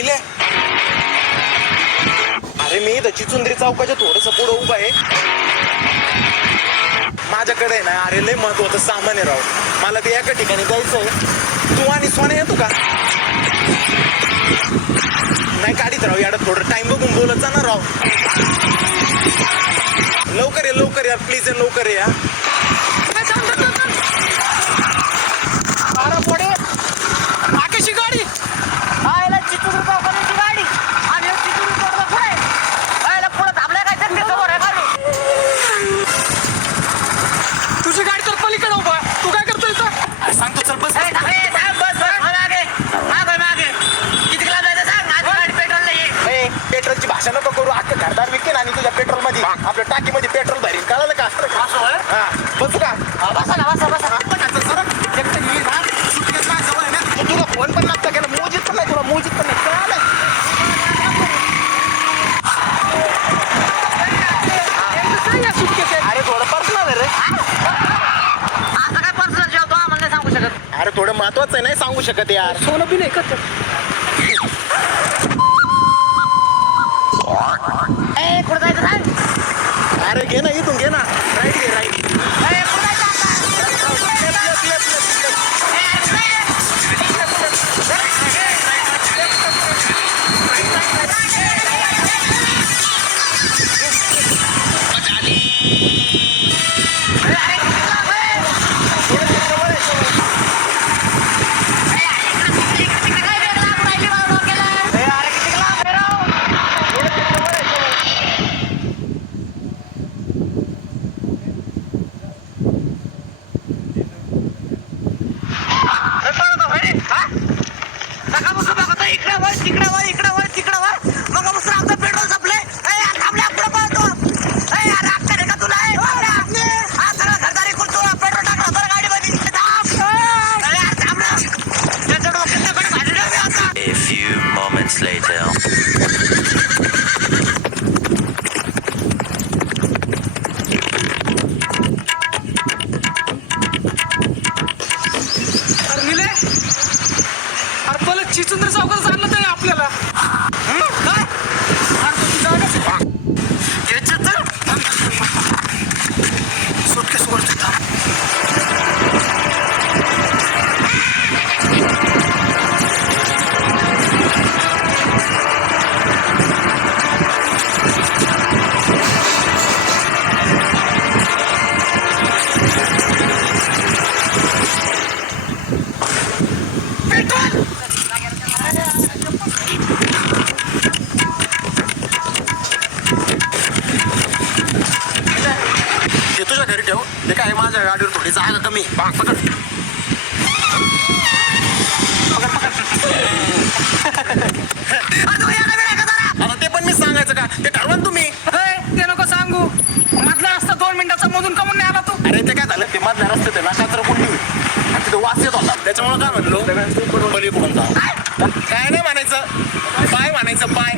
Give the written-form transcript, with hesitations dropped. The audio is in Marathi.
मिले. अरे मी इथं चिचुंद्री चौकाच्या थोडस पुढं उभा आहे. माझ्याकडे आहे ना अरे लय महत्वाचं सामान आहे राव. मला ते एका ठिकाणी जायचंय. तू आणि सोन्या येतो का? नाही काढीत राव यार, थोडं टाइम बघून बोलत जा ना राव. लवकर या प्लीज, लवकर या. आकाशी गाडी आयला चितूर चौकाची गाडी आणि चितूर चौकाला पुढे आयला पुढे थांबल्या काय तर समोर आहे गाडी. तुझी गाडी तर पलीकडे उभा, तू काय करतोय इथं? सांगतो चल बस. मागे किती किलो जायचं सांग. माझी गाडी पेट्रोल नाही. पेट्रोलची भाषा नको करू. अख्खं घरदार विकेन आणि तुझ्या पेट्रोल मध्ये आपल्या टाकीमध्ये पेट्रोल भरीन. कळलं का? हा बसू का? बसा ना बसा. तुला फोन पण लागता गेला. मोजीत पण नाही तुला, मोजीत पण नाही. कळलं? अरे थोडं पर्सनल आहे रे. आता काय पर्सनल जेवतो आम्हाला नाही सांगू शकत. अरे थोडं महत्वाचं आहे, नाही सांगू शकत यार. सोनं बी नाही का कुठं जायचं सांग. अरे घे ना इथून, घे ना. राईट घे, राईट. कुठं जायचं तिकडं मग आमचं पेट्रोल संपले. थांबल्या पुढे पळतो. अक्का रे का तुला सगळं घरदारी करतो. पेट्रोल टाकलं बरं गाडीमध्ये. A few moments later. चिचुंद्र चौकात चाललं नाही आपल्याला. काय सुटकेस वरती तुझ्या घरी ठेव. ते काय माझ्या गाडीवर थोडी जागा कमी. पकड. आता ते पण मी सांगायचं का? ते ठरवा ना तुम्ही. ते नको सांगू. मधला रस्ता 2 मिनिटाचा मधून कमून नाही आला तू. अरे ते काय झालं, ते मधल्या रस्त्यात आहे ना कचरा कुंडी होईल आणि तिथे वास येत होता. त्याच्यामुळे काय म्हणलो, बली पडून जा. काय नाही म्हणायचं, पाय म्हणायचं, पाय.